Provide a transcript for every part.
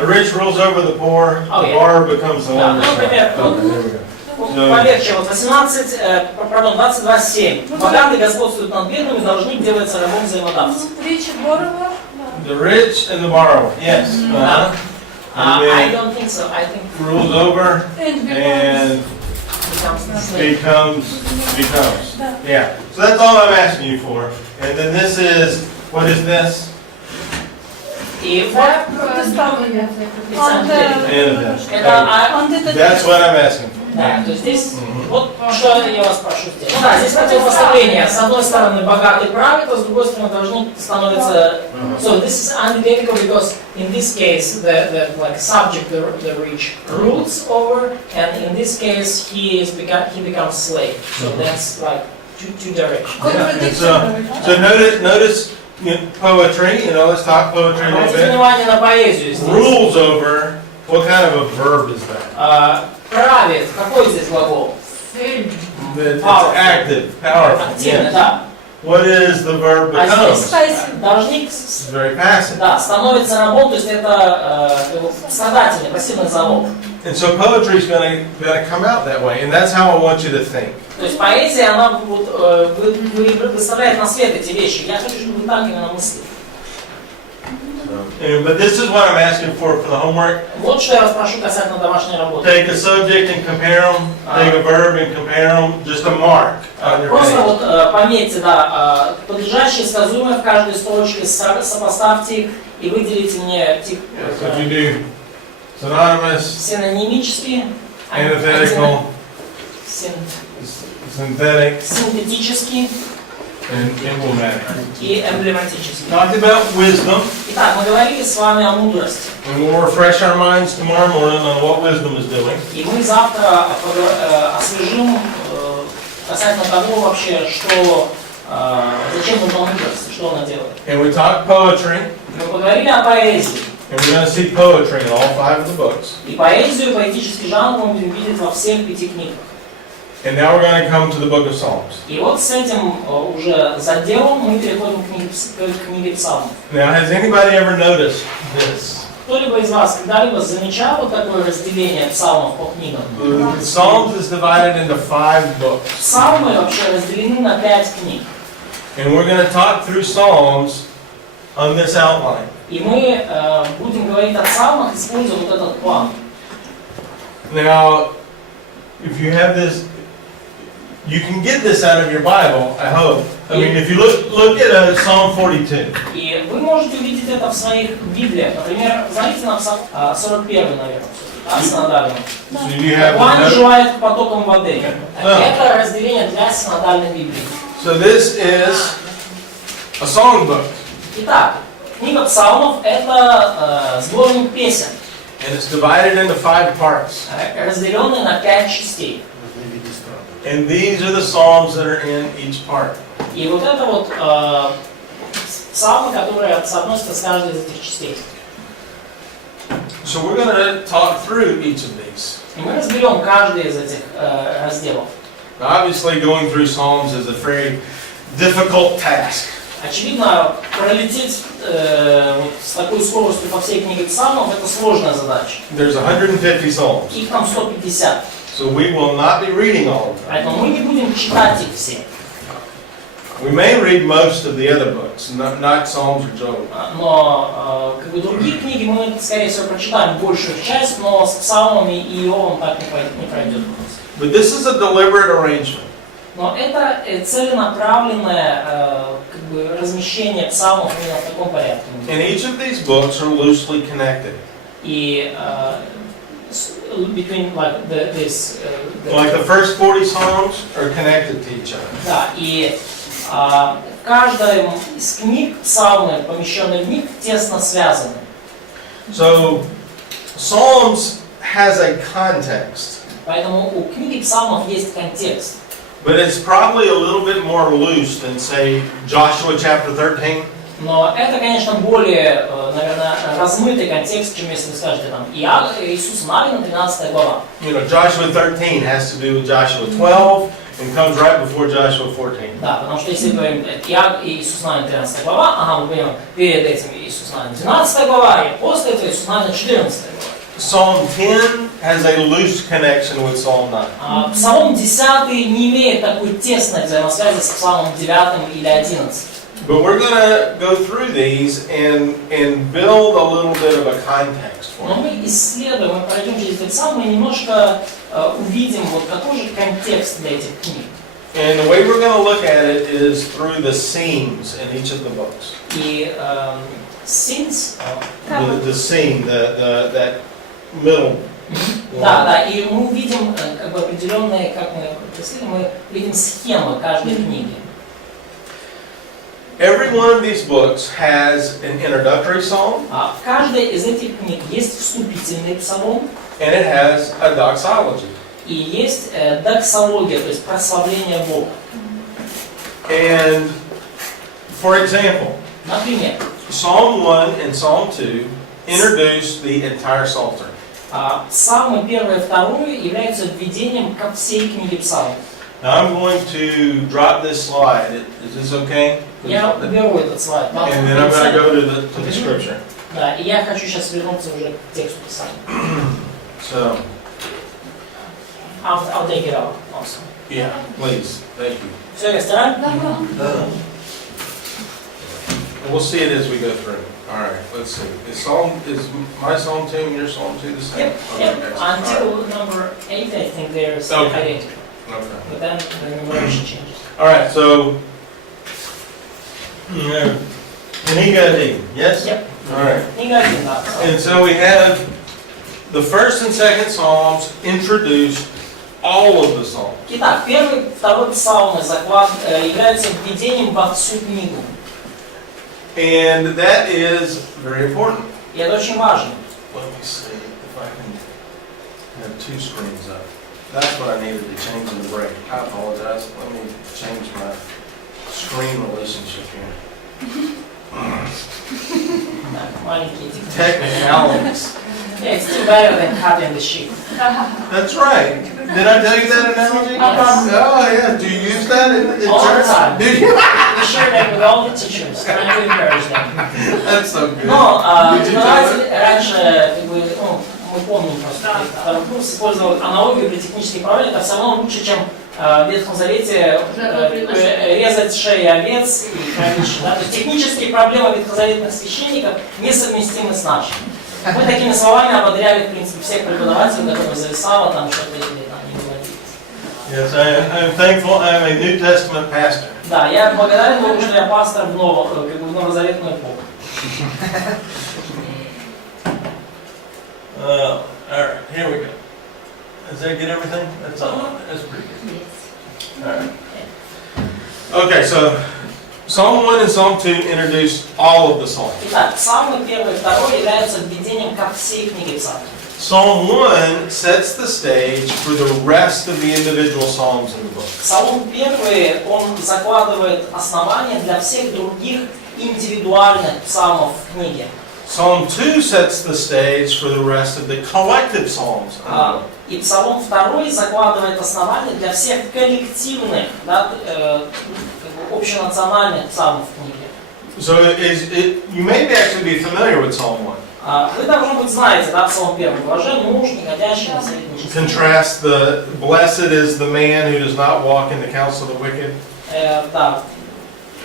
The rich rules over the poor, the poor becomes the one that's right. Полегче, вот 22:7. Богатые господствуют над бедными, должник делается рабом взаимодавцев. The rich and the borrower, yes. I don't think so. I think rules over and becomes. Yeah. So that's all I'm asking you for. And then this is, what is this? That's what I'm asking for. Да, то есть здесь, вот что я вас прошу сделать. Да, здесь противопоставление. С одной стороны богатый правит, а с другой стороны должник становится... So this is antithetical because in this case the like subject, the rich, rules over, and in this case he becomes slave. So that's like two directions. Yeah. So notice poetry, let's talk poetry a little Обратите внимание на поэзию bit. здесь. Rules over, what kind of a verb is that? Правит, какой здесь глагол? It's active, powerful. Активный, Yes. да. What is the verb А becomes? здесь должник It's very passive. да, становится рабом, то есть это страдательный, пассивный залог. And so poetry is going to come out that way, and that's how I want you to think. То есть поэзия, она выставляет на свет эти вещи. Я хочу, чтобы вы так именно мыслили. But this is what I'm asking for the homework. Вот что я вас прошу касательно домашней работы. Take a subject and compare them. Take a verb and compare them. Just a mark on your Просто page. вот пометьте, да, подлежащие, сказуемые в каждой строчке, сопоставьте их и выделите мне тип So if you do synonymous, синонимические, antithetical, synthetic, синтетические and emblematic. и эмблематические. Talked about wisdom. Итак, мы говорили с вами о мудрости. And we'll refresh our minds tomorrow morning on what wisdom is doing. И мы завтра освежим касательно того вообще, что зачем нужна мудрость, что она делает. And we talked poetry. Мы поговорили о поэзии. And we're going to see poetry in all 5 of the books. И поэзию, поэтический жанр мы будем видеть во всех 5 книгах. And now we're going to come to the book of Psalms. И вот с этим уже заделом мы переходим к книге Псалмов. Now, has anybody ever noticed this? Кто-либо из вас когда-либо замечал вот такое разделение псалмов по книгам? Psalms is divided into 5 books. Псалмы вообще разделены на 5 книг. And we're going to talk through Psalms on this outline. И мы будем говорить о псалмах, используя вот этот план. Now, if you have this, you can get this out of your Bible, I hope. I mean, if you look at Psalm 42. И вы можете увидеть это в своих Библиях. Например, знаете на Псалм 41, наверное, синодальном. План желает к потокам воды. Это разделение для синодальной Библии. So this is a songbook. Итак, книга Псалмов – это сборник песен, And it's divided into 5 parts. разделенный на 5 частей. And these are the psalms that are in each part. И вот это вот псалмы, которые соотносятся с каждой из этих частей. So we're going to talk through each of these. И мы разберем каждый из этих разделов. Obviously, going through psalms is a very difficult task. Очевидно, пролететь вот с такой скоростью по всей книге Псалмов – это сложная задача. There's 150 psalms. Их там 150. So we will not be reading all of them. Поэтому мы не будем читать их все. We may read most of the other books, not Psalms or Job. Но как бы другие книги мы, скорее всего, прочитаем большую часть, но с Псалмами и Иовом так не пройдет. But this is a deliberate arrangement. Но это целенаправленное как бы размещение псалмов именно в таком порядке. And each of these books are loosely connected. И between like Like the first 40 psalms are connected to each other. Да, и в каждой из книг псалмы, помещенные в них, тесно связаны. So Psalms has a context. Поэтому у книги псалмов есть контекст. But it's probably a little bit more loose than, say, Joshua chapter 13. Но это, конечно, более, наверное, размытый контекст, чем если вы скажете там Иисус Навина, 13 глава. You know, Joshua 13 has to do with Joshua 12, and comes right before Joshua 14. Да, потому что если мы говорим Иисус Навин 13 глава, ага, мы понимаем, перед этим Иисус Навин 12 глава, и после этого Иисус Навин 14 глава. Psalm 10 has a loose connection with Psalm 9. Псалом 10 не имеет такой тесной взаимосвязи с Псалмом 9 или 11. But we're going to go through these and build a little bit of a context for Но it. мы исследуем, мы пройдем через этот псалм, мы немножко увидим, вот какой же контекст для этих книг. And the way we're going to look at it is through the seams in each of the books. И scenes, The seam, that middle. да, и мы увидим как бы определенные, как мы просили, мы видим схемы каждой книги. Every one of these books has an introductory psalm, В каждой из этих книг есть вступительный псалом and it has a doxology. и есть доксология, то есть прославление Бога. And, for example, Например, Psalm 1 and Psalm 2 introduce the entire Psalter. псалмы 1 и 2 являются введением ко всей книге псалмов. Now I'm going to drop this slide. Is this okay? Я уберу этот слайд. And then I'm going to go to the scripture. Да, и я хочу сейчас вернуться уже к тексту писания. So, I'll take it out also. yeah, please. Thank you. Все, я стараюсь? We'll see it as we go through. All right, let's see. Is my Psalm 2 and your Psalm 2 the same? Yep, Okay, yep. excellent. Until number 8, I think they're Okay. identical. Okay. But then the numeration changes. All right, so Kniga, yes? Yep. All right. Книга 1, да. And so we have the first and second Psalms introduce all of the Psalms. Итак, 1 и 2 псалмы являются введением во всю книгу. And that is very important. И это очень важно. Let me see if I can have two screens up. That's what I needed to change in the break. I apologize. Let me change my screen relationship here. Маленькие технические. Technicalities. Yeah, it's still better than cutting the sheet. That's right. Did I tell you that analogy? Oh, yeah. Do you use that in All the church? time. Do you? We share that with all the teachers, trying to encourage them. That's so good. Но Did you do преподаватель it? раньше, как бы, мы помним просто, второй курс использовал аналогию при технических правилах, это все равно лучше, чем в Ветхом Завете резать шеи овец и кровищи. Да? То есть технические проблемы ветхозаветных священников несовместимы с нашими. Мы такими словами ободряли, в принципе, всех преподавателей, которые зависало, там что-то или там не говорили. Yes, I'm thankful I'm a New Testament pastor. Да, я благодарен Богу, что я пастор в новозаветную эпоху. All right, here we go. Does that get everything? That's all. That's pretty good. Yes. All right. Okay, so Psalm 1 and Psalm 2 introduce all of the Psalms. Итак, псалмы 1 и 2 являются введением ко всей книге псалмов. Psalm 1 sets the stage for the rest of the individual Psalms in the book. Псалом 1, он закладывает основания для всех других индивидуальных псалмов в книге. Psalm 2 sets the stage for the rest of the collective Psalms in the book. И Псалом 2 закладывает основания для всех коллективных, да, общенациональных псалмов в книге. So you may actually be familiar with Psalm 1. Вы, должно быть, знаете, да, Псалом 1. Блажен муж, негодящий на совет нечестивых. Contrast the blessed is the man who does not walk in the counsel of the wicked. Да.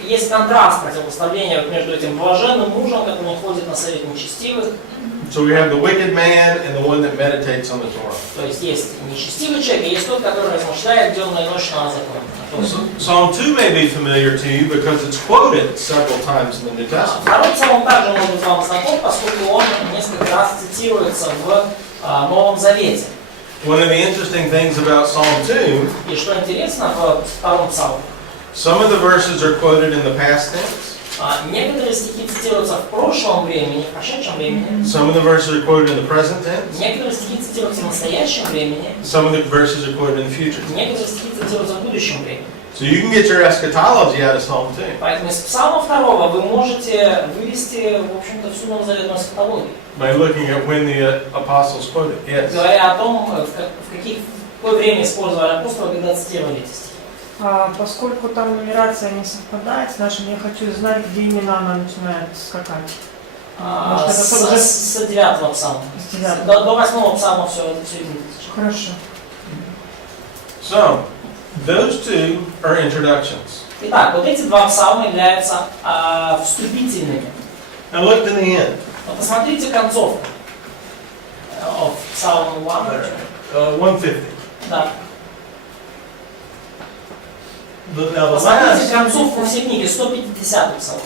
Есть контраст, противопоставление между этим блаженным мужем, который не ходит на совет нечестивых. So we have the wicked man and the one that meditates on the Torah. То есть нечестивый человек, и есть тот, который размышляет денно и ночно о законе. Psalm 2 may be familiar to you because it's quoted several times in the New Testament. Второй псалом также может быть вам знаком, поскольку он несколько раз цитируется в Новом Завете. One of the interesting things about Psalm 2, И что интересно, в втором псалме, some of the verses are quoted in the past tense. некоторые стихи цитируются в прошлом времени, в прошедшем времени. Some of the verses are quoted in the present tense. Некоторые стихи цитируются в настоящем времени. Some of the verses are quoted in the future. Некоторые стихи цитируются в будущем времени. So you can get your eschatology out of Psalm 2. Поэтому из псалма 2 вы можете вывести, в общем-то, всю новозаветную эсхатологию. By looking at when the apostles quoted. Yes. Говоря о том, в какое время использовали апостолы, когда цитировали эти стихи. Поскольку там нумерация не совпадает с нашим, я хочу знать, где именно она начинает скакать. С 9-го псалма. До 8-го псалма все идентично. Хорошо. So, those two are introductions. Итак, вот эти два псалма являются вступительными. Now look to the end. Но посмотрите концовку. Псалм 150. Да. Now the Посмотрите концовку всей книги, 150-й псалом.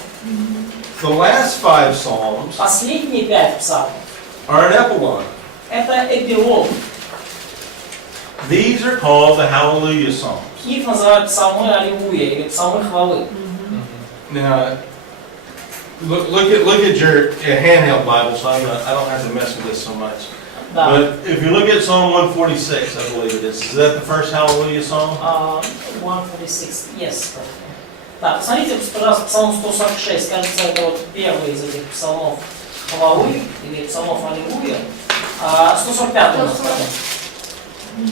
last 5 psalms Последние 5 псалмов are an epilogue. это эпилог. These are called the Hallelujah Psalms. Их называют псалмы аллилуйя или псалмы хвалы. Now, look at your handheld Bible, so I don't have to mess with this so much. Да. But if you look at Psalm 146, I believe it is that the first Hallelujah Psalm? 146, yes. Да, посмотрите, пожалуйста, псалм 146, кажется, это вот первый из этих псалмов хвалы или псалмов аллилуйя. 145 у нас потом.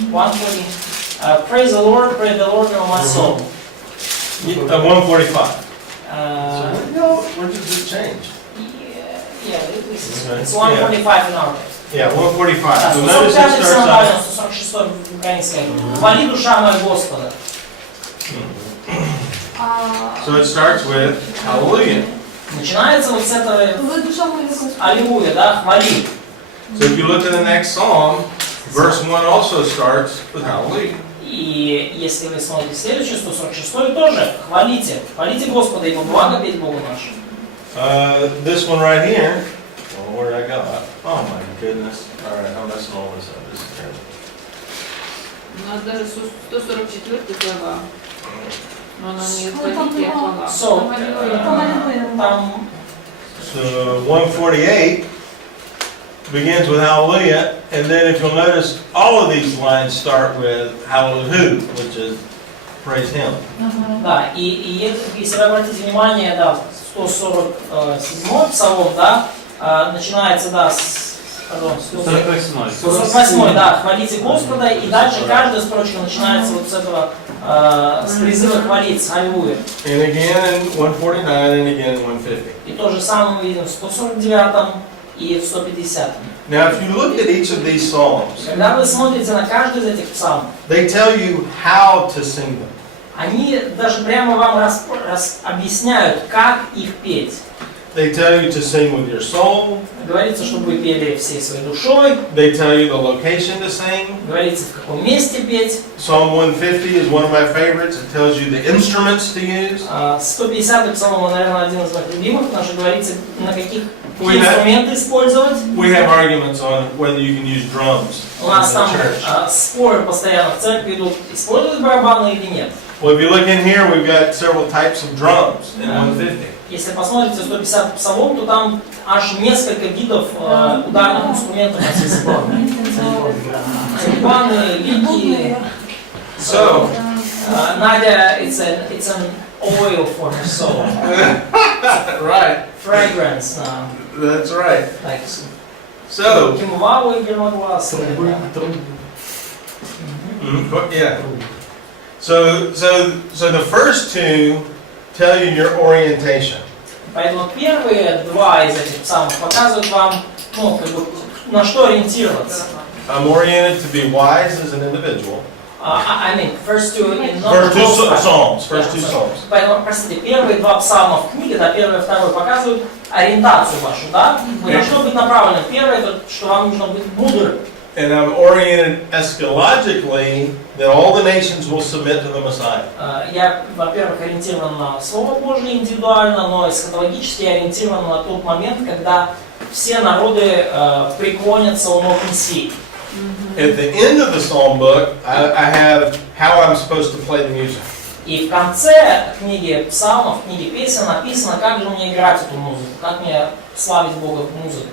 140. Praise the Lord, my soul. 145. Uh, Where does it change? It's 145 in our case. Yeah, 145. Да, So notice it 145 starts out. 146 в украинской. Хвали душа моя Господа. So it starts with Hallelujah. Начинается вот с этого аллилуйя, да, хвали. So if you look at the next Psalm, verse 1 also starts with Hallelujah. И если вы смотрите следующий, 146 тоже, хвалите Господа, Его благо петь Богу нашему. This one right here, well, where did I go? Oh my goodness. Alright, I'm messing all this up. This is terrible. У нас даже 144 глава. Но она не хвалите, а хвала. So, там So 148 begins with Hallelujah, and then if you'll notice, all of these lines start with Hallelujah, which is praise Him. да, и если вы обратите внимание, да, 147 псалом, да, начинается, да, с 148, да, хвалите Господа, и дальше каждая строчка начинается вот с этого, с призыва хвалить, аллилуйя. And again in 149 and again in 150. И то же самое мы видим в 149 и в 150. Now if you look at each of these psalms, Когда вы смотрите на каждый из этих псалмов, they tell you how to sing them. они даже прямо вам объясняют, как их петь. They tell you to sing with your soul. Говорится, чтобы вы пели всей своей душой. They tell you the location to sing. Говорится, в каком месте петь. Psalm 150 is one of my favorites. It tells you the instruments to use. 150-й псалом, наверное, один из моих любимых, потому что говорится, на какие инструменты использовать. We have arguments on whether you can use drums У нас in там the church. споры постоянно в церкви идут, использовать барабаны или нет. Well, if you look in here, we've got several types of drums in 150. Если посмотрите 150 псалом, то там аж несколько видов ударных инструментов используют. Барабаны, лики. So, Надя, it's an oil for her soul. right. Fragrance. That's right. Like, So, кимвал и гермоглаз. yeah. So the first two tell you your orientation. Поэтому первые два из этих псалмов показывают вам, ну, как бы, на что ориентироваться. I'm oriented to be wise as an individual. I mean, first two in First two psalms. First two psalms. Поэтому, простите, первые два псалма в книге, да, первый и второй, показывают ориентацию вашу, да? Вы на что быть направлены? Первое, это что вам нужно быть мудрым. And I'm oriented eschatologically that all the nations will submit to the Messiah. Я, во-первых, ориентирован на Слово Божье индивидуально, но эсхатологически ориентирован на тот момент, когда все народы преклонятся у ног Мессии. At the end of the psalm book, I have how I'm supposed to play the music. И в конце книги псалмов, книги песен написано, как же мне играть эту музыку, как мне славить Бога в музыке.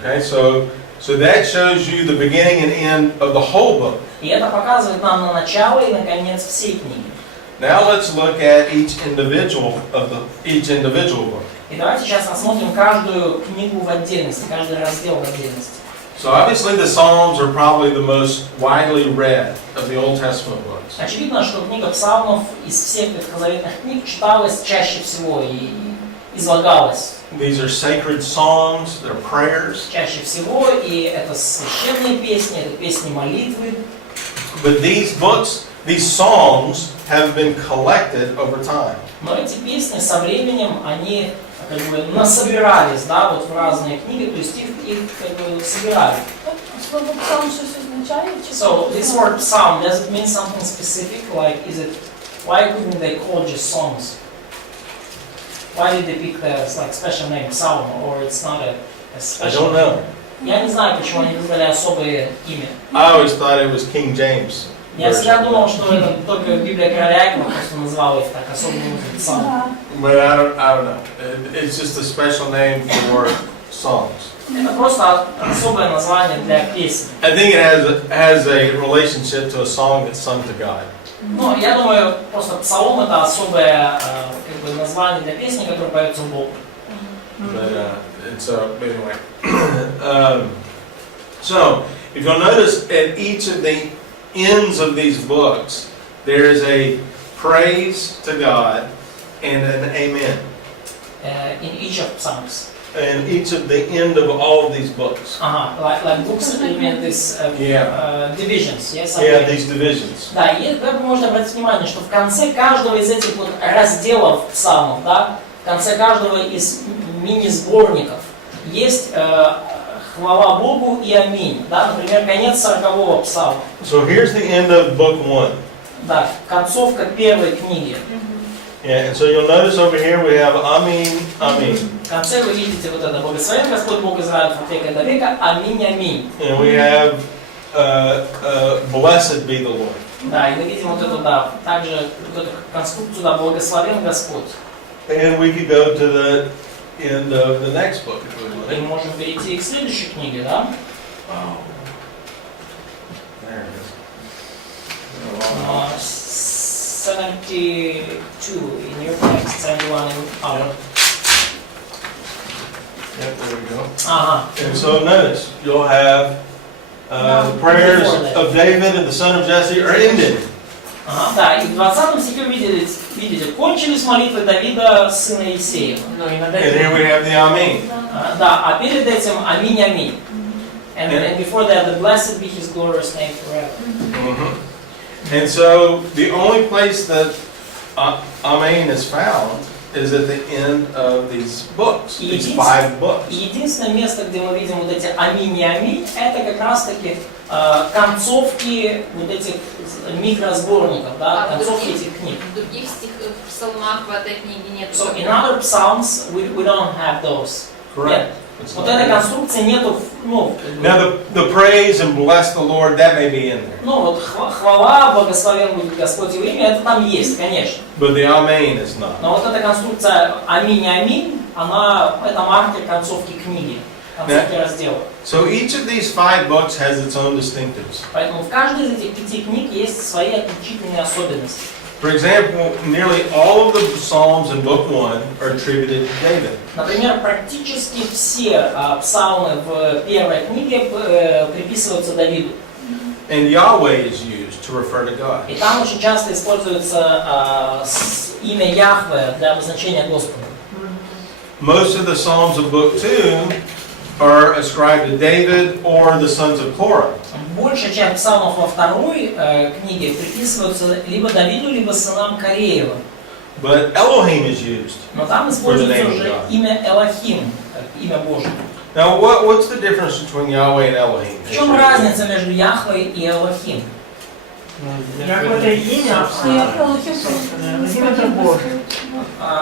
Okay, so that shows you the beginning and end of the whole book. И это показывает нам на начало и на конец всей книги. Now let's look at each individual book. И давайте сейчас рассмотрим каждую книгу в отдельности, каждый раздел в отдельности. So obviously the Psalms are probably the most widely read of the Old Testament books. Очевидно, что книга Псалмов из всех ветхозаветных книг читалась чаще всего и излагалась. These are sacred songs, they're prayers. Чаще всего, и это священные песни, это песни молитвы. But these books, these songs have been collected over time. Но эти песни со временем, они как бы насобирались, да, вот в разные книги, то есть их как бы собирали. Слово псалм что-то означает? So this word psalm, does it mean something specific? Like, is it, why couldn't they call just songs? Why did they pick the like special name psalm, or it's not a I special? don't know. Я не знаю, почему они выбрали особое имя. I always thought it was King James. Я всегда думал, что это только Библия Короля Якова просто назвала их так, особым псалм. Да. But I don't know. It's just a special name for songs. Это просто особое название для песен. I think it has a relationship to a song that's sung to God. Ну, я думаю, просто псалом это особое как бы название для песни, которая поется Богу. But anyway. So, if you'll notice at each of the ends of these books, there is a praise to God and an amen. In each of psalms. And each of the end of all of these books. Like books mean this divisions, yes? Yeah, these divisions. Да, и как вы можете обратить внимание, что в конце каждого из этих вот разделов псалмов, да, в конце каждого из мини-сборников есть хвала Богу и аминь, да, например, конец 40-го псалма. So here's the end of book 1. Да, концовка первой книги. Yeah, and so you'll notice over here we have Amen, Amen. В конце вы видите вот это благословен Господь Бог Израиля от века до века, аминь, аминь. And we have Blessed be the Lord. Да, и мы видим вот эту, да, также вот эту конструкцию, да, благословен Господь. And we could go to the end of the next book. If we И like. можем перейти к следующей книге, да? There it is. 72 in your text, 71 in our. Yep, there we go. Ага. And so notice, you'll have the prayers of David and the son of Jesse are ended. Ага, да, и в 20 стихе видите, кончились молитвы Давида, сына Иисеева. Ну, и над And here we этим, have the Amen. да, а перед этим аминь, аминь. And before that, the blessed be his glorious name forever. Mm-hmm. And so the only place that Amen is found is at the end of these books, these 5 books. И единственное место, где мы видим вот эти аминь и аминь, это как раз-таки концовки вот этих микросборников, да, концовки этих книг. В других псалмах в этой книге нет. So in other psalms we don't have those. Correct. Вот этой конструкции нету, ну. Now the praise and bless the Lord, that may be in there. Ну вот хвала, благословен будет Господь во имя, это там есть, конечно. But the Amen is not. Но вот эта конструкция аминь, аминь, она, это маркер концовки книги, концовки раздела. So each of these 5 books has its own distinctives. Поэтому в каждой из этих 5 книг есть свои отличительные особенности. For example, nearly all of the Psalms in Book 1 are attributed to David. Например, практически все псалмы в первой книге приписываются Давиду. And Yahweh is used to refer to God. И там очень часто используется имя Яхве для обозначения Господа. Most of the Psalms of Book 2 are ascribed to David or the sons of Korah. Большая часть псалмов во второй книге приписываются либо Давиду, либо сынам Кореева. But Elohim is used. Но там используется уже имя Элохим, как имя Божие. Now, what's the difference between Yahweh and Elohim? В чем разница между Яхвой и Элохим? Какое-то имя, Элохим это Бог.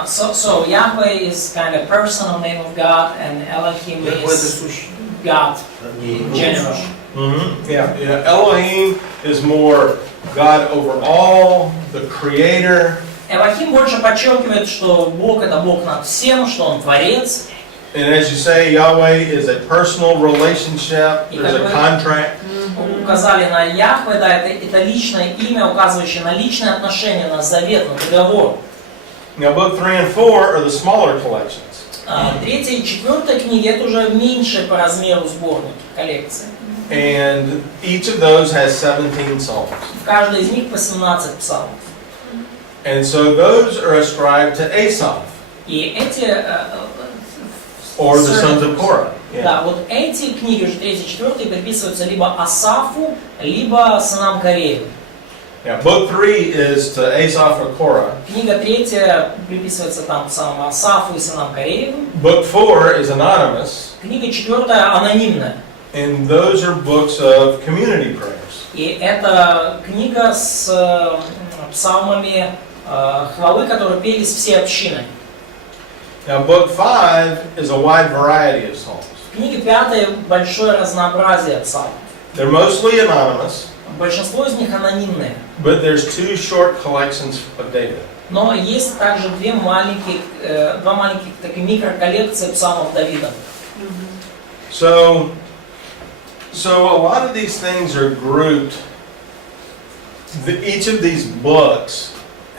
So Yahweh is kind of personal name of God, and Elohim is God in general. Mm-hmm. Yeah. Elohim is more God over all, the Creator. Элохим больше подчеркивает, что Бог это Бог над всем, что Он Творец. And as you say, Yahweh is a personal relationship. There's a contract. Указали на Яхве, да, это личное имя, указывающее на личные отношения, на завет, на договор. Now, book 3 and 4 are the smaller collections. Третья и четвертая книги это уже меньше по размеру сборники, коллекции. And each of those has 17 psalms. В каждой из них по 17 псалмов. And so those are ascribed to Asaph, И эти or the sons of Korah. да, вот эти книги, уже 3 и 4, приписываются либо Асафу, либо сынам Кореевым. Now, book 3 is to Asaph or Korah. Книга 3 приписывается там самому Асафу и сынам Кореевым. Book 4 is anonymous, Книга 4 анонимная. and those are books of community prayers. И это книга с псалмами хвалы, которые пелись все общины. Now, book 5 is a wide variety of psalms. В книге 5 большое разнообразие псалмов. They're mostly anonymous, Большинство из них анонимные. but there's 2 short collections of David. Но есть также два маленьких такие микроколлекции псалмов Давида. So a lot of these things are grouped. Each of these books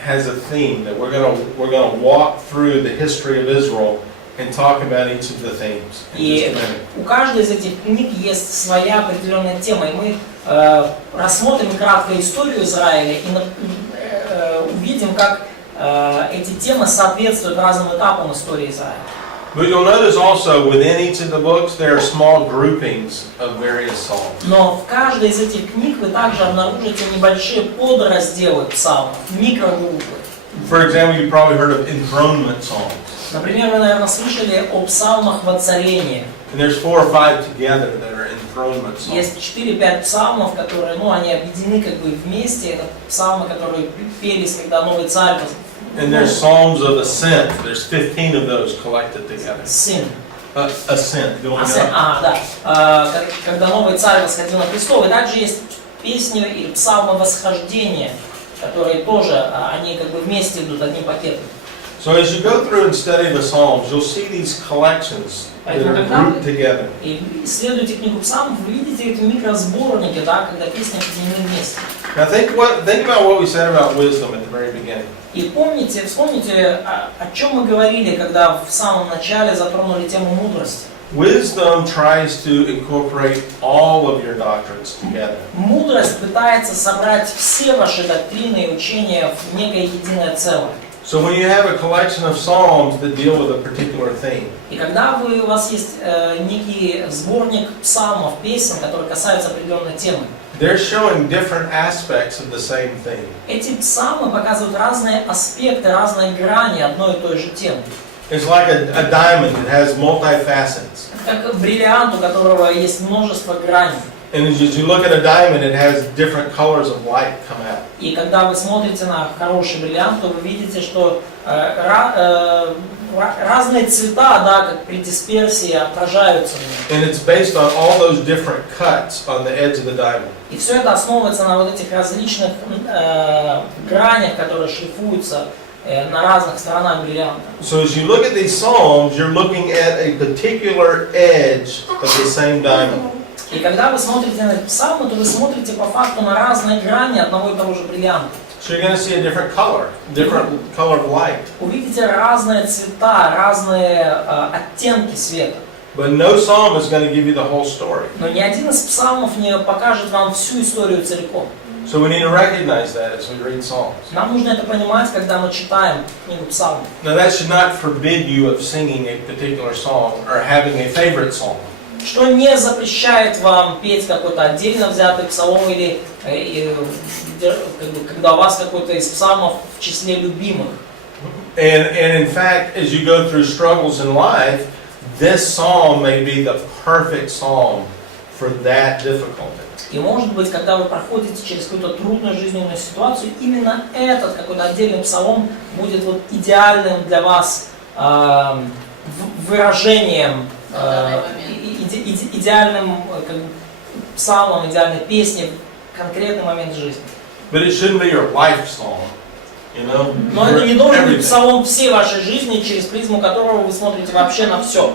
has a theme that we're gonna walk through the history of Israel and talk about each of the themes in just a minute. У каждой из этих книг есть своя определенная тема, и мы рассмотрим кратко историю Израиля и увидим, как эти темы соответствуют разным этапам истории Израиля. But you'll notice also within each of the books there are small groupings of various psalms. Но в каждой из этих книг вы также обнаружите небольшие подразделы псалмов, микрогруппы. For example, you probably heard of enthronement psalms. Например, вы, наверное, слышали о псалмах воцарения. And there's 4 or 5 together that are enthronement psalms. Есть 4-5 псалмов, которые, они объединены как бы вместе. Это псалмы, которые пелись, когда новый царь And there's psalms of ascent. There's 15 of those collected together. сын. Ascent, going up. Да. Когда новый царь восходил на престол. И также есть песни или псалмы восхождения, которые тоже, они как бы вместе идут одним пакетом. So as you go through and study the Psalms, you'll see these collections that are grouped together. И исследуйте книгу псалмов, вы видите эти микросборники, да, когда песни объединены вместе. Now think about what we said about wisdom at the very beginning. И вспомните, о чем мы говорили, когда в самом начале затронули тему мудрости. Wisdom tries to incorporate all of your doctrines together. Мудрость пытается собрать все ваши доктрины и учения в некое единое целое. So when you have a collection of psalms that deal with a particular theme, И когда у вас есть некий сборник псалмов, песен, которые касаются определенной темы, they're showing different aspects of the same theme. эти псалмы показывают разные аспекты, разные грани одной и той же темы. It's like a diamond that has multi-facets. Как бриллиант, у которого есть множество граней. And as you look at a diamond, it has different colors of light come out. И когда вы смотрите на хороший бриллиант, то вы видите, что разные цвета, да, как при дисперсии, отражаются в нем. And it's based on all those different cuts on the edge of the diamond. И все это основывается на вот этих различных гранях, которые шлифуются на разных сторонах бриллианта. So as you look at these psalms, you're looking at a particular edge of the same diamond. И когда вы смотрите на псалмы, то вы смотрите по факту на разные грани одного и того же бриллианта. So you're going to see a different color of light. Увидите разные цвета, разные оттенки света. But no psalm is going to give you the whole story. Но ни один из псалмов не покажет вам всю историю целиком. So we need to recognize that as we read psalms. Нам нужно это понимать, когда мы читаем книгу псалмов. Now that should not forbid you of singing a particular song or having a favorite song. Что не запрещает вам петь какой-то отдельно взятый псалом или когда у вас какой-то из псалмов в числе любимых. And in fact, as you go through struggles in life, this psalm may be the perfect psalm for that difficulty. И может быть, когда вы проходите через какую-то трудную жизненную ситуацию, именно этот какой-то отдельный псалом будет вот идеальным для вас выражением, идеальным псалмом, идеальной песней в конкретный момент жизни. But it shouldn't be your life song, you know. Но это не должен быть псалом всей вашей жизни, через призму которого вы смотрите вообще на все.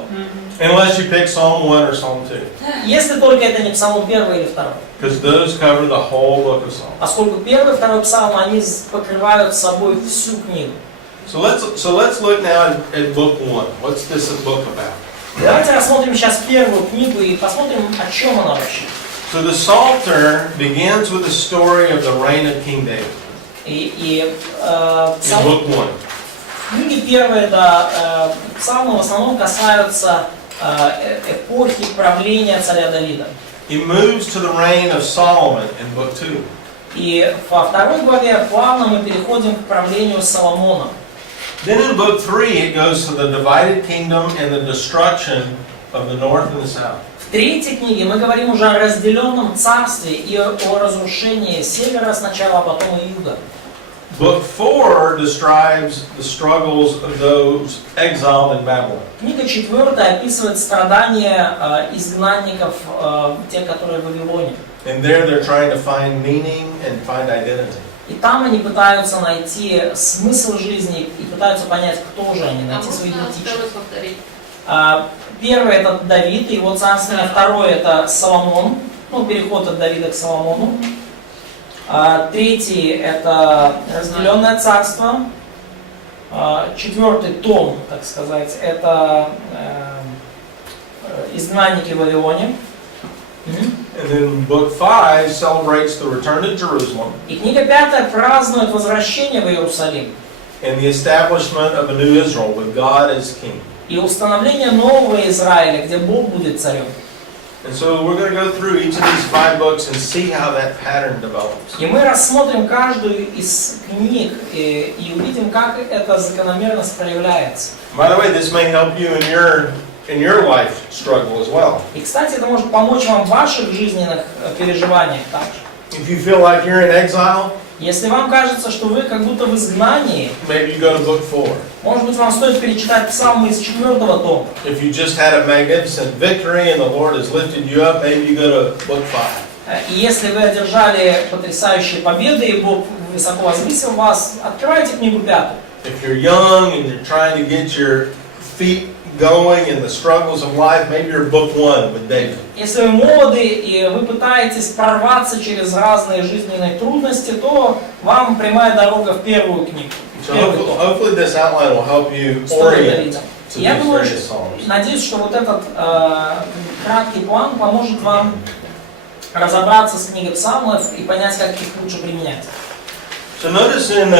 Unless you pick Psalm 1 or Psalm 2. Если только это не псалом 1 или 2. Because those cover the whole book of Psalms. Поскольку 1 и 2 псалмы, они покрывают собой всю книгу. So let's look now at book 1. What's this book about? Давайте рассмотрим сейчас первую книгу и посмотрим, о чем она вообще. So the Psalter begins with the story of the reign of King David. In book 1. Книги первые, да, псалмы в основном касаются эпохи правления царя Давида. He moves to the reign of Solomon in book 2. И во второй главе плавно мы переходим к правлению Соломона. Then in book 3 it goes to the divided kingdom and the destruction of the north and the south. В третьей книге мы говорим уже о разделенном царстве и о разрушении севера сначала, а потом и юга. Book 4 describes the struggles of those exiled in Babylon. Книга 4 описывает страдания изгнанников, тех, которые в Вавилоне. And there they're trying to find meaning and find identity. И там они пытаются найти смысл жизни и пытаются понять, кто же они, найти свою идентичность. Первый это Давид, его царствие, второй это Соломон, переход от Давида к Соломону. Третий это разделенное царство. Четвертый том, так сказать, это изгнанники в Вавилоне. And then book 5 celebrates the return to Jerusalem. И книга 5 празднует возвращение в Иерусалим. And the establishment of a new Israel with God as king. И установление нового Израиля, где Бог будет царем. And so we're going to go through each of these 5 books and see how that pattern develops. И мы рассмотрим каждую из книг и увидим, как эта закономерность проявляется. By the way, this may help you in your life struggle as well. И, кстати, это может помочь вам в ваших жизненных переживаниях также. If you feel like you're in exile, Если вам кажется, что вы как будто в изгнании, maybe you go to book 4. может быть, вам стоит перечитать псалмы из 4-го тома. If you just had a magnificent victory and the Lord has lifted you up, maybe you go to book 5. И если вы одержали потрясающие победы, и Бог высоко возвысил вас, открывайте книгу 5. If you're young and you're trying to get your feet going in the struggles of life, maybe you're book 1 with David. Если вы молоды и вы пытаетесь прорваться через разные жизненные трудности, то вам прямая дорога в первую книгу. So hopefully this outline will help you orient to Я these думаю, various psalms. надеюсь, что вот этот краткий план поможет вам разобраться с книгой псалмов и понять, как их лучше применять. So notice in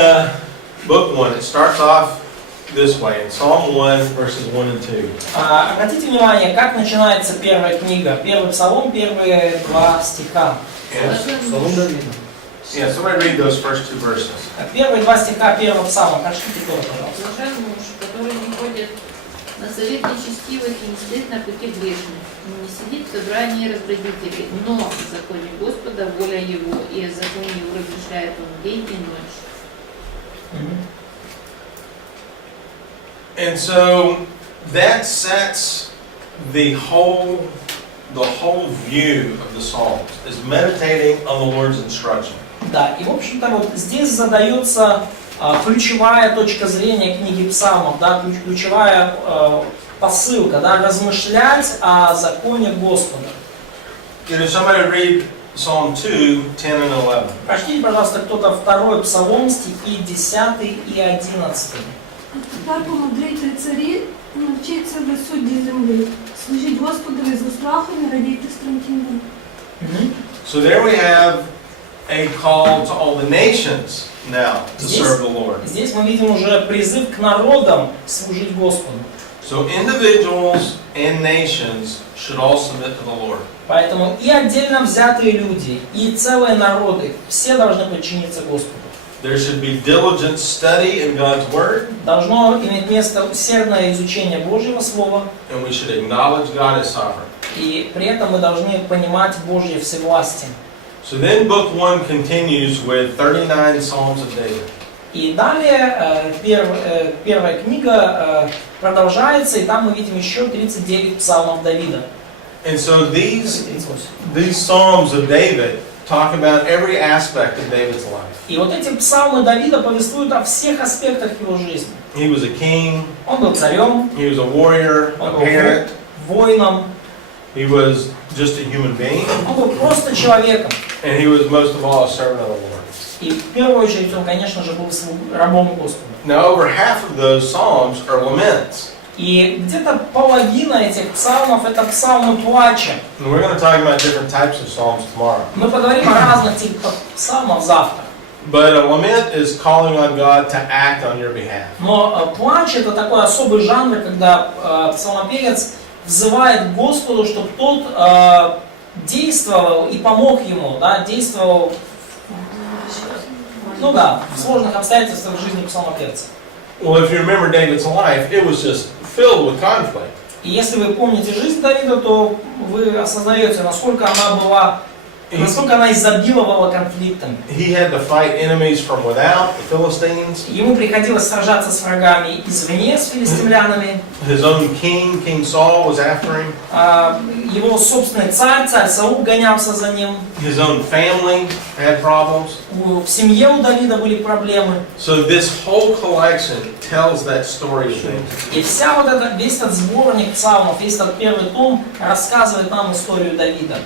book 1, it starts off this way, in Psalm 1, verses 1 and 2. Обратите внимание, как начинается первая книга. Первый псалом, первые 2 стиха. Yeah, somebody read those first 2 verses. Первые 2 стиха первого псалма. Прочтите тоже, пожалуйста. Блажен муж, который не ходит на совет нечестивых и не стоит на пути грешных, не сидит в собрании разбродителей, но в законе Господа воля его, и о законе его размышляет он день и ночь. And so that sets the whole view of the Psalms, is meditating on the Lord's instruction. Да, и в общем-то вот здесь задается ключевая точка зрения книги псалмов, да, ключевая посылка, да, размышлять о законе Господа. If somebody read Psalm 2, 10 and 11. Прочтите, пожалуйста, кто-то второй псалом, стихи 10 и 11. Тепер помудрійте царі, навчіться ви судді землі, служіть Господові за страхом і радійте стромким. So there we have a call to all the nations now to serve the Lord. Здесь мы видим уже призыв к народам служить Господу. So individuals and nations should all submit to the Lord. Поэтому и отдельно взятые люди, и целые народы, все должны подчиниться Господу. There should be diligent study in God's Word. Должно иметь место усердное изучение Божьего Слова. And we should acknowledge God as sovereign. И при этом мы должны понимать Божье всевластие. So then book 1 continues with 39 Psalms of David. И далее первая книга продолжается, и там мы видим еще 39 псалмов Давида. And so these Psalms of David talk about every aspect of David's life. И вот эти псалмы Давида повествуют о всех аспектах его жизни. He was a king. Он был царем. He was a warrior, Он a был parent. воином. He was just a human being. Он был просто человеком. And he was most of all a servant of the Lord. И в первую очередь он, конечно же, был рабом Господа. Now, over half of those psalms are laments. И где-то половина этих псалмов это псалмы плача. And we're going to talk about different types of psalms tomorrow. Мы поговорим о разных типах псалмов завтра. But a lament is calling on God to act on your behalf. Но плач это такой особый жанр, когда псалмопевец взывает к Господу, чтобы тот действовал и помог ему, да, действовал в сложных обстоятельствах в жизни псалмопевца. Well, if you remember David's life, it was just filled with conflict. И если вы помните жизнь Давида, то вы осознаете, насколько она изобиловала конфликтами. He had to fight enemies from without, the Philistines. Ему приходилось сражаться с врагами извне, с филистимлянами. His own king, King Saul, was after him. Его собственный царь Саул гонялся за ним. His own family had problems. В семье у Давида были проблемы. So this whole collection tells that story of David. И весь этот сборник псалмов, весь этот первый том рассказывает нам историю Давида.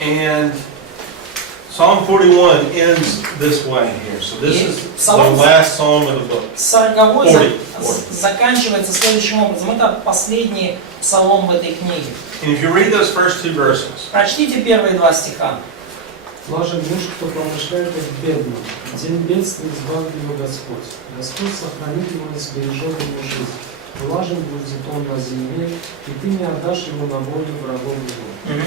And Psalm 41 ends this way here. So this is the last psalm of the book. 40 заканчивается следующим образом. Это последний псалом в этой книге. And if you read those first two verses, Прочтите первые два стиха. Блажен муж, кто помышляет о бедном. День бедствия избавит его Господь. Господь сохранит его и сбережет ему жизнь. Блажен будет он на земле, и ты не отдашь ему на волю врагов его.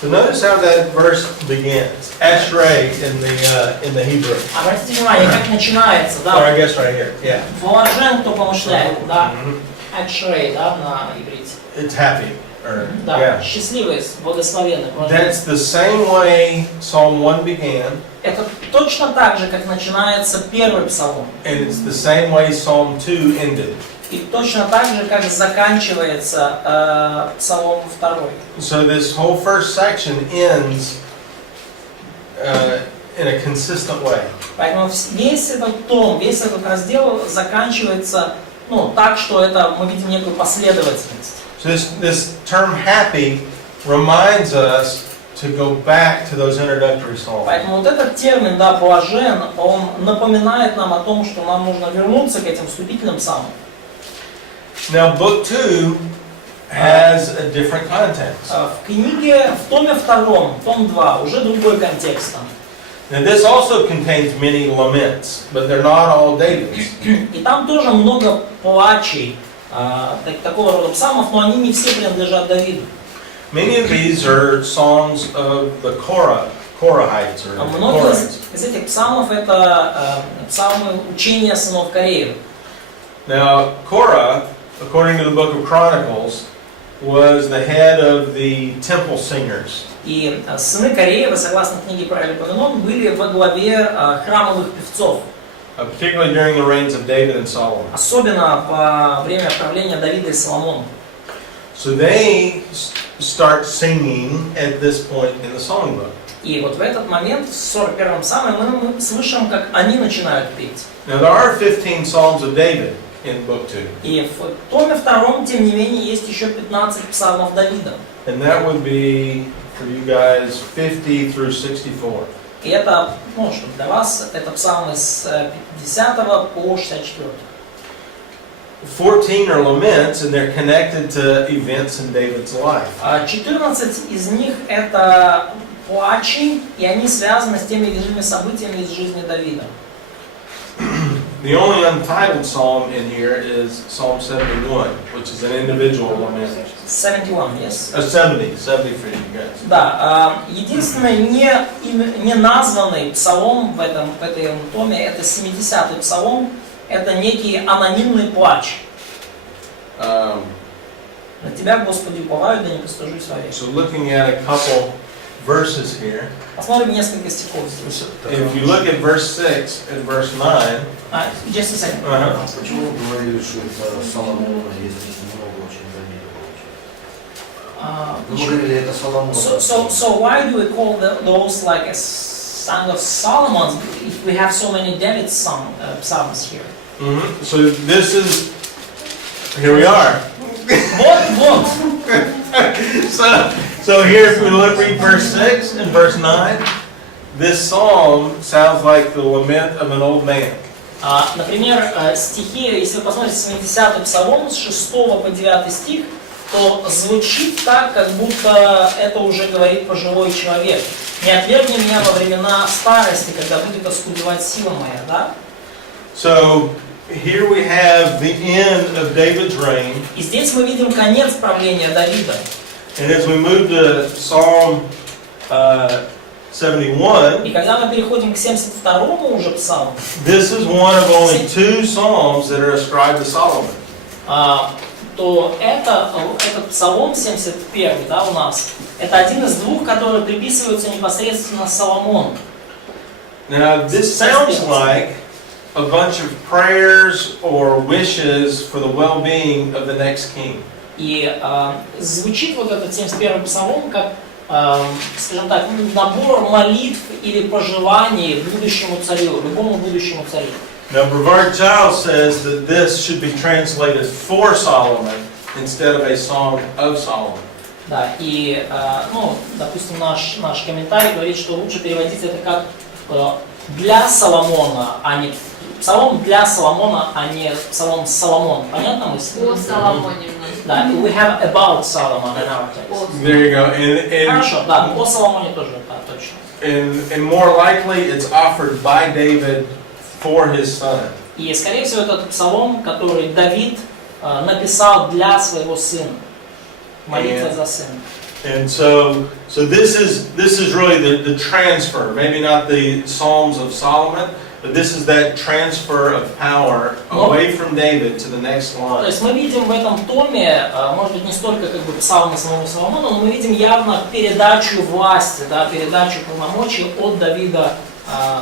So notice how that verse begins. Ashrei in the Hebrew. Обратите внимание, как начинается, Or I да? guess right here. Yeah. Блажен, кто помышляет, да? Акшрей, да, на иврите. It's happy. Or, Да, yeah. счастливый, благословенный, блажен. That's the same way Psalm 1 began, Это точно так же, как начинается первый псалом. and it's the same way Psalm 2 ended. И точно так же, как заканчивается псалом второй. So this whole first section ends in a consistent way. Поэтому весь этот том, весь этот раздел заканчивается, так, что мы видим некую последовательность. So this term happy reminds us to go back to those introductory psalms. Поэтому вот этот термин, да, блажен, он напоминает нам о том, что нам нужно вернуться к этим вступительным псалмам. Now, book 2 has a different context. В книге, в томе втором, том 2, уже другой контекст там. Now, this also contains many laments, but they're not all David's. И там тоже много плачей, такого рода псалмов, но они не все принадлежат Давиду. Many of these are songs of the Korahites or Многие Korahites. из этих псалмов это псалмы учения сынов Кореев. Now, Korah, according to the book of Chronicles, was the head of the temple singers. И сыны Кореева, согласно книге Преподает, были во главе храмовых певцов. Particularly during the reigns of David and Solomon. Особенно во время правления Давида и Соломона. So they start singing at this point in the songbook. И вот в этот момент, в 41-м псалме, мы слышим, как они начинают петь. Now there are 15 Psalms of David in book 2. И в томе втором, тем не менее, есть еще 15 псалмов Давида. And that would be, for you guys, 50 through 64. И это, чтобы для вас, это псалмы с 50 по 64. 14 are laments, and they're connected to events in David's life. 14 из них это плачи, и они связаны с теми или иными событиями из жизни Давида. The only untitled psalm in here is Psalm 71, which is an individual lament. 71, yes? 70 for you guys. Да, единственный не названный псалом в этом томе, это 70-й псалом, это некий анонимный плач. На Тебя, Господи, уповаю, да не постыжусь вовек. So looking at a couple verses here, Посмотрим несколько стихов здесь. if you look at verse 6 and verse 9, Just a second. Почему вы говорили, что это Соломона, если много очень Давида? Вы говорили, это Соломон. So why do we call those like a song of Solomon if we have so many David psalms here? so this is, here we are. Вот. So here, if we read verse 6 and verse 9, this psalm sounds like the lament of an old man. Например, стихи, если вы посмотрите 70-й псалом с 6 по 9 стих, то звучит так, как будто это уже говорит пожилой человек. «Не отвергни меня во времена старости, когда будет оскудевать сила моя», да? So here we have the end of David's reign. И здесь мы видим конец правления Давида. And as we move to Psalm 71, И когда мы переходим к 72-му уже псалму, this is one of only two psalms that are ascribed to Solomon. то этот псалом 71, да, у нас, это один из двух, которые приписываются непосредственно Соломону. Now this sounds like a bunch of prayers or wishes for the well-being of the next king. И звучит вот этот 71-й псалом как, скажем так, набор молитв или пожеланий будущему царю, любому будущему царю. Now Brevard Giles says that this should be translated for Solomon instead of a song of Solomon. Да, и, ну, допустим, наш комментарий говорит, что лучше переводить это как для Соломона, а не псалом для Соломона, а не псалом Соломон. Понятно мысль? О Соломоне. Да, we have about Solomon in our text. There you go. Хорошо, да, о Соломоне тоже, да, точно. And more likely it's offered by David for his son. И, скорее всего, это псалом, который Давид написал для своего сына. Молитва за сына. And so this is really the transfer, maybe not the Psalms of Solomon, but this is that transfer of power away from David to the next То line. есть мы видим в этом томе, может быть, не столько как бы псалмы самого Соломона, но мы видим явно передачу власти, да, передачу полномочий от Давида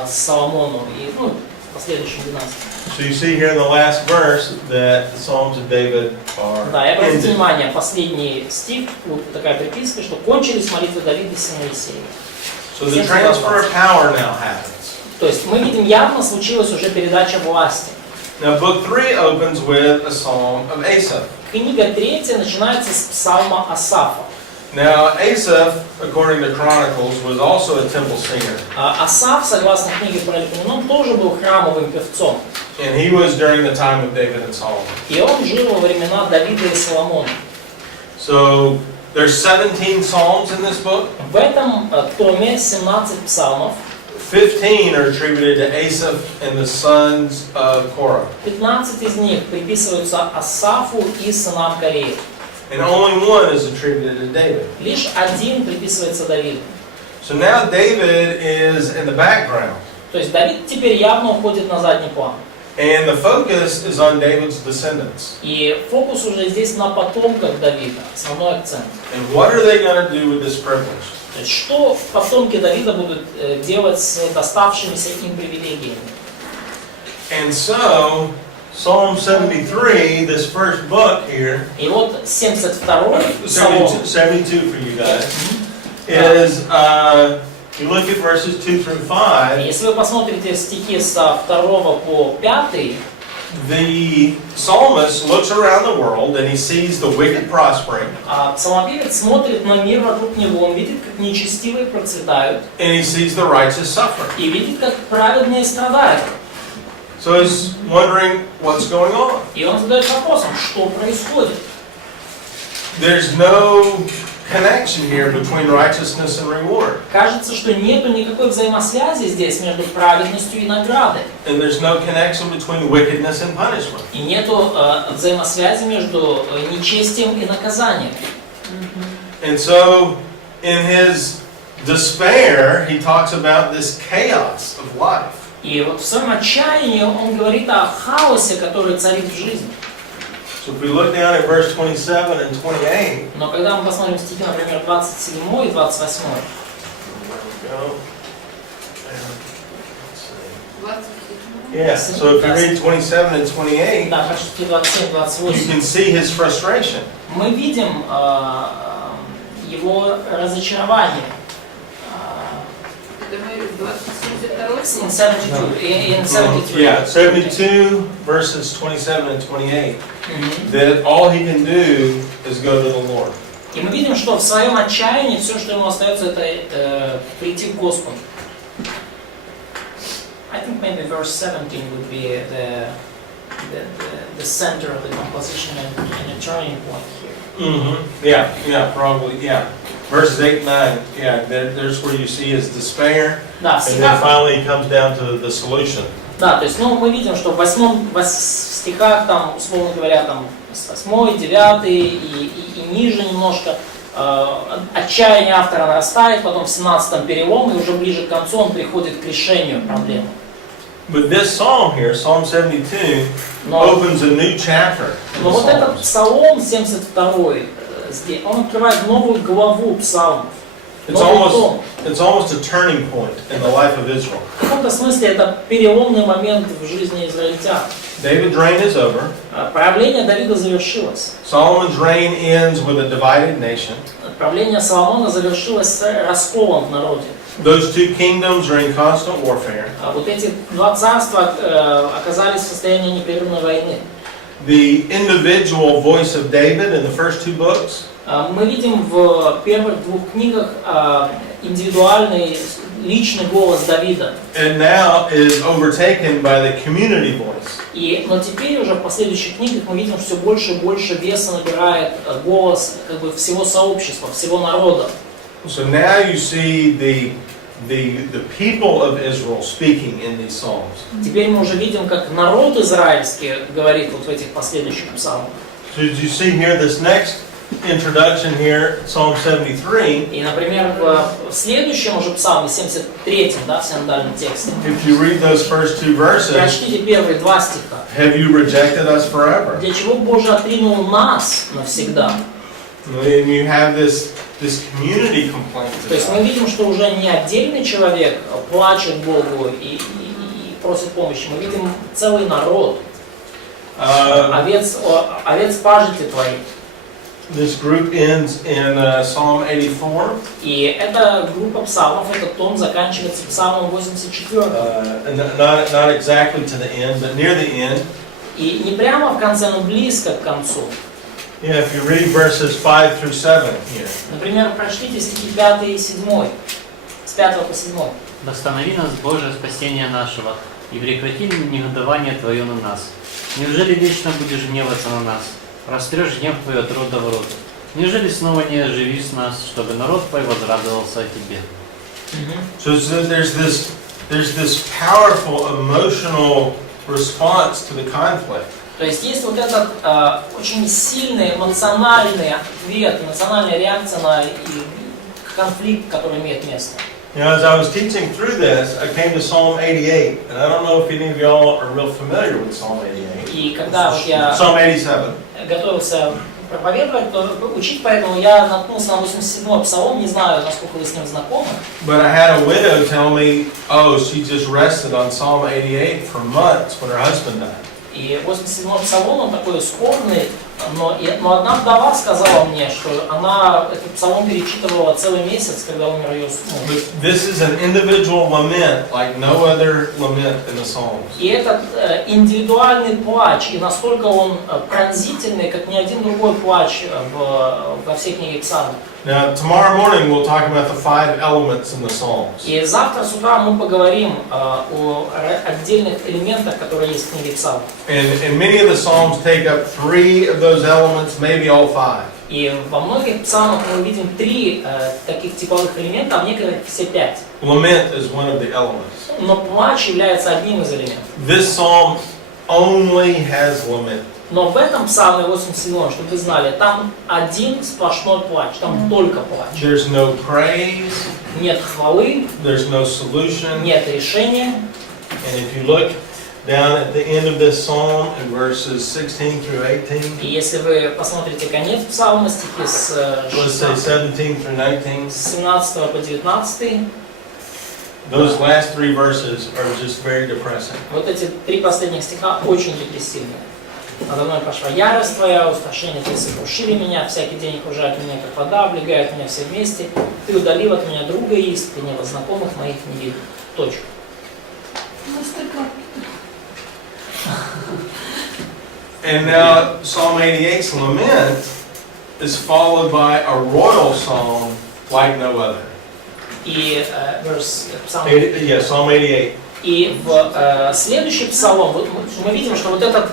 Соломону и, ну, последующим династиям. So you see here in the last verse that the Psalms of David are Да, и обратите ended. внимание, последний стих, вот такая приписка, что кончились молитвы Давида сына Иисея. So the transfer of power now happens. То есть мы видим, явно случилась уже передача власти. Now book 3 opens with a psalm of Asaph. Книга 3 начинается с псалма Асафа. Now Asaph, according to Chronicles, was also a temple singer. Асаф, согласно книге Преподает, тоже был храмовым певцом. And he was during the time of David and Solomon. И он жил во времена Давида и Соломона. So there's 17 psalms in this book. В этом томе 17 псалмов. 15 are attributed to Asaph and the sons of Korah. 15 из них приписываются Асафу и сынам Кореи. And only one is attributed to David. Лишь один приписывается Давиду. So now David is in the background. То есть Давид теперь явно уходит на задний план. And the focus is on David's descendants. И фокус уже здесь на потомках Давида, основной акцент. And what are they going to do with this privilege? То есть что потомки Давида будут делать с доставшимися им привилегиями? And so, Psalm 73, this first book here, И вот 72-й псалом. 72 for you guys, is, you look at verses 2 through 5, Если вы посмотрите стихи со 2 по 5, the psalmist looks around the world and he sees the wicked prospering, псалмопевец смотрит на мир вокруг него, он видит, как нечестивые процветают, and he sees the righteous suffering. и видит, как праведные страдают. So he's wondering what's going on. И он задает вопросом, что происходит. There's no connection here between righteousness and reward. Кажется, что нету никакой взаимосвязи здесь между праведностью и наградой. And there's no connection between wickedness and punishment. И нету взаимосвязи между нечестием и наказанием. And so, in his despair, he talks about this chaos of life. И вот в своем отчаянии он говорит о хаосе, который царит в жизни. So if we look down at verse 27 and 28, Но когда мы посмотрим стихи, например, 27 и 28, yeah, so if you read 27 and 28, да, хорошо, стихи 27 you 28, can see his frustration. мы видим его разочарование. Это мы 72-й? In 72, in 73. Yeah, 72 verses 27 and 28, that all he can do is go to the Lord. И мы видим, что в своем отчаянии все, что ему остается, это прийти к Господу. I think maybe verse 17 would be the center of the composition and a turning point here. Yeah, probably, yeah. Verses 8 and 9, yeah, there's where you see his despair, Да, в and then стихах, finally he comes down to the solution. да, то есть, ну, мы видим, что в стихах, там, условно говоря, там, с 8, 9 и ниже немножко, отчаяние автора нарастает, потом в 17-м перелом, и уже ближе к концу он приходит к решению проблемы. But this psalm here, Psalm 72, opens a new chapter. in Но the вот этот Psalms. псалом 72, здесь, он открывает новую главу псалмов. It's almost a turning point in the life of Israel. В каком-то смысле это переломный момент в жизни израильтян. David's reign is over. Правление Давида завершилось. Solomon's reign ends with a divided nation. Правление Соломона завершилось с расколом в народе. Those two kingdoms are in constant warfare. Вот эти два царства оказались в состоянии непрерывной войны. The individual voice of David in the first two books Мы видим в первых двух книгах индивидуальный, личный голос Давида. and now is overtaken by the community voice. Но теперь уже в последующих книгах мы видим, что все больше и больше веса набирает голос как бы всего сообщества, всего народа. So now you see the people of Israel speaking in these psalms. Теперь мы уже видим, как народ израильский говорит вот в этих последующих псалмах. So as you see here, this next introduction here, Psalm 73. И, например, в следующем уже псалме, 73-м, да, в синодальном тексте, If you read those first two verses, прочтите первые два стиха. have you rejected us forever? Для чего Боже отринул нас навсегда? And you have this community complaint. То есть мы видим, что уже не отдельный человек плачет Богу и просит помощи. Мы видим целый народ. Овец пажити твоих. This group ends in Psalm 84. И эта группа псалмов, этот том заканчивается псалмом 84. Not exactly to the end, but near the end. И не прямо в конце, но близко к концу. Yeah, if you read verses 5 through 7 here. Например, прочтите стихи 5 и 7. С 5 по 7. «Восстанови нас, Боже, спасение нашего, и прекрати негодование Твое на нас. Неужели вечно будешь гневаться на нас? Растрешь гнев Твой от рода в род. Неужели снова не оживишь нас, чтобы народ Твой возрадовался о Тебе?» So there's this powerful emotional response to the conflict. То есть есть вот этот очень сильный эмоциональный ответ, эмоциональная реакция на конфликт, который имеет место. You know, as I was teaching through this, I came to Psalm 88, and I don't know if any of y'all are real familiar with Psalm 88. И когда вот я Psalm 87. готовился проповедовать, то учить, поэтому я наткнулся на 87-й псалом, не знаю, насколько вы с ним знакомы. But I had a widow tell me, oh, she just rested on Psalm 88 for months when her husband died. И 87-й псалом, он такой скорбный, но одна вдова сказала мне, что она этот псалом перечитывала целый месяц, когда умер ее муж. This is an individual lament like no other lament in the Psalms. И этот индивидуальный плач, и настолько он пронзительный, как ни один другой плач во всей книге Псалмов. Now, tomorrow morning we'll talk about the 5 elements in the Psalms. И завтра с утра мы поговорим о отдельных элементах, которые есть в книге Псалмов. And many of the Psalms take up 3 of those elements, maybe all 5. И во многих псалмах мы видим 3 таких типовых элемента, а в некоторых все 5. Lament is one of the elements. Но плач является одним из элементов. This psalm only has lament. Но в этом псалме 87, чтобы вы знали, там один сплошной плач, там только плач. There's no praise, Нет хвалы, there's no solution. нет решения. And if you look down at the end of this psalm in verses 16 through 18, И если вы посмотрите конец псалма, стихи с let's say 17 through 19, 17 по 19, those last 3 verses are just very depressing. вот эти 3 последних стиха очень депрессивные. Надо мной пошла ярость твоя, устрашение твои сокрушили меня, всякий день окружает меня, как вода, облегает меня все вместе. Ты удалил от меня друга искреннего, знакомых моих не видел. Точка. And now Psalm 88's lament is followed by a royal psalm like no other. И Psalm Yeah, Psalm 88. И в следующий псалом мы видим, что вот этот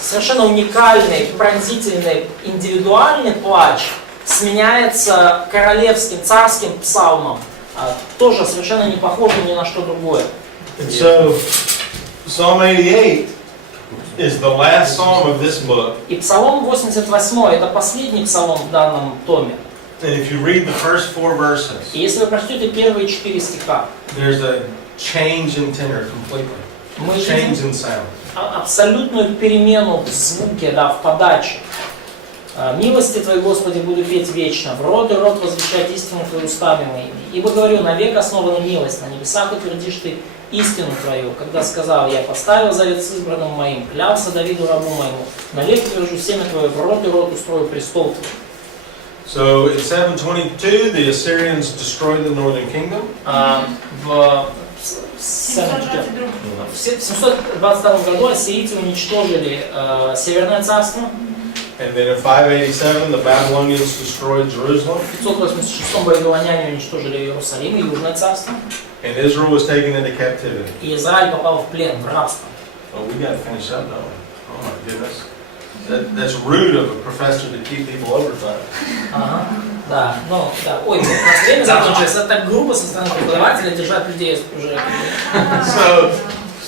совершенно уникальный, пронзительный, индивидуальный плач сменяется королевским, царским псалмом, тоже совершенно не похожим ни на что другое. And so, Psalm 88 is the last psalm of this book. И псалом 88 это последний псалом в данном томе. And if you read the first 4 verses, И если вы прочтете первые 4 стиха, there's a change in tenor completely. мы Change видим in sound. абсолютную перемену в звуке, да, в подаче. «Милости Твои, Господи, буду петь вечно, в рот и рот возвещать истину Твою устами моими. Ибо говорю, навек основана милость, на небесах утвердишь Ты истину Твою. Когда сказал, я поставил завет с избранным моим, клялся Давиду рабу моему, навек утвержу семя Твое, в рот и рот устрою престол Твой». So in 722, the Assyrians destroyed the northern kingdom. В 722 году ассирийцы уничтожили Северное царство. And then in 587, the Babylonians destroyed Jerusalem. В 586 вавилоняне уничтожили Иерусалим и Южное царство. And Israel was taken into captivity. И Израиль попал в плен, в рабство. Oh, we got to finish up, don't we? Oh my goodness. That's rude of a professor to keep people overtime. Ага, да, ну, да. Ой, у нас время закончилось. Это так грубо со стороны преподавателя держать людей уже.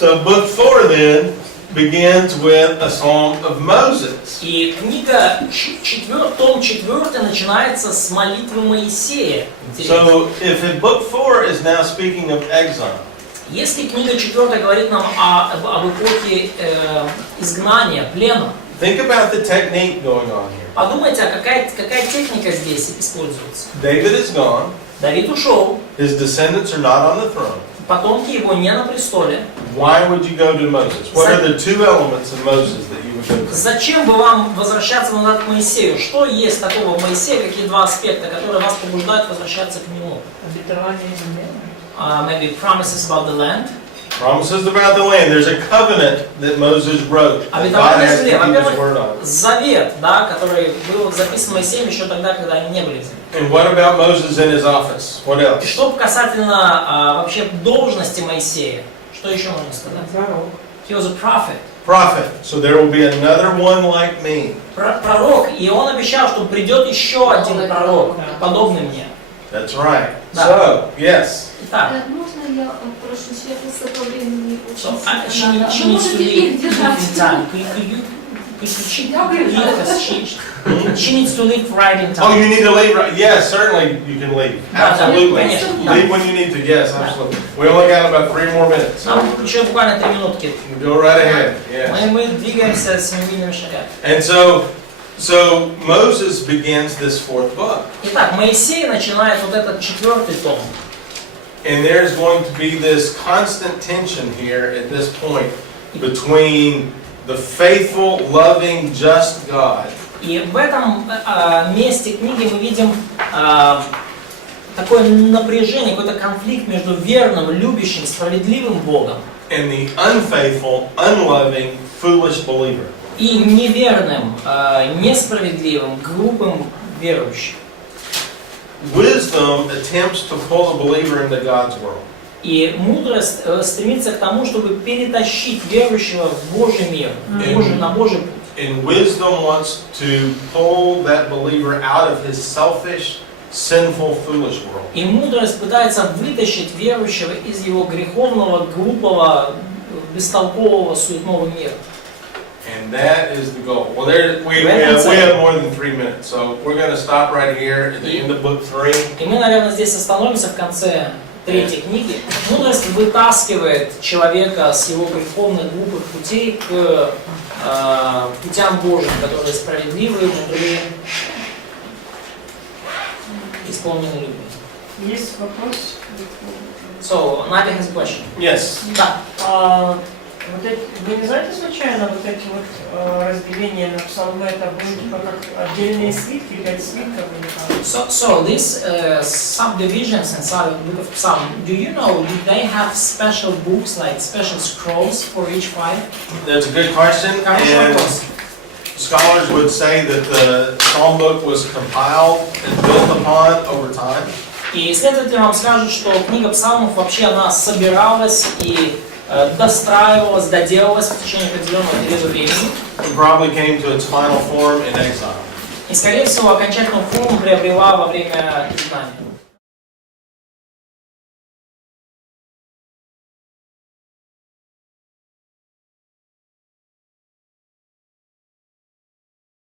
So book 4 then begins with a psalm of Moses. И книга, том 4 начинается с молитвы Моисея. So if in book 4 is now speaking of exile, Если книга 4 говорит нам об эпохе изгнания, плена, think about the technique going on here. подумайте, а какая техника здесь используется? David is gone. Давид ушел, His descendants are not on the throne. потомки его не на престоле. Why would you go to Moses? What are the 2 elements of Moses that you would go to? Зачем бы вам возвращаться назад к Моисею? Что есть такого в Моисее, какие 2 аспекта, которые вас побуждают возвращаться к нему? Обетование земли. Maybe promises about the land. Promises about the land. There's a covenant that Moses wrote. That God Обетование has to земли. keep His word Во-первых, on. завет, да, который был записан Моисеем еще тогда, когда они не были в земле. And what about Moses in his office? What И else? что касательно вообще должности Моисея, что еще можно сказать? Пророк. He was a prophet. Prophet. So there will be another one like me. Пророк, и он обещал, что придет еще один пророк, подобный мне. That's right. Да. So, yes. Итак, Можно я прошу, я просто по времени so, очень she надо. needs Вы можете их to держать. leave in time. She needs to leave right in Oh, time. you need to leave, right? Yes, certainly you can leave. Да, да, Absolutely. конечно, да. Leave when you need to. Yes, absolutely. We only got about 3 more minutes. So Нам еще буквально 3 минутки. go right ahead. Yes. Мы двигаемся семимильными шагами. And so Moses begins this 4th book. Итак, Моисей начинает вот этот 4-й том. And there's going to be this constant tension here at this point between the faithful, loving, just God И в этом месте книги мы видим такое напряжение, какой-то конфликт между верным, любящим, справедливым Богом and the unfaithful, unloving, foolish believer. и неверным, несправедливым, глупым верующим. Wisdom attempts to pull the believer into God's world. И мудрость стремится к тому, чтобы перетащить верующего в Божий мир, на Божий путь. And wisdom wants to pull that believer out of his selfish, sinful, foolish world. И мудрость пытается вытащить верующего из его греховного, глупого, бестолкового, суетного мира. And that is the goal. Well, we have more than 3 minutes, so we're going to stop right here at the end of book 3. И мы, наверное, здесь остановимся в конце 3 книги. Мудрость вытаскивает человека с его греховных, глупых путей к путям Божьим, которые справедливые, мудрые, исполнены любви. Есть вопрос? So, Надя has a question. Yes. Да. Вот эти, вы не знаете случайно вот эти вот разделения на псалмы, это будет типа как отдельные свитки, 5 свитков или как? So these subdivisions inside of the book of Psalm, do you know, do they have special books, like special scrolls for each 5? That's a good question. And scholars would say that the Psalm book was compiled and built upon over time. И исследователи вам скажут, что книга Псалмов вообще она собиралась и достраивалась, доделалась в течение определенного периода времени. It probably came to its final form in exile. И, скорее всего, окончательную форму приобрела во время изгнания.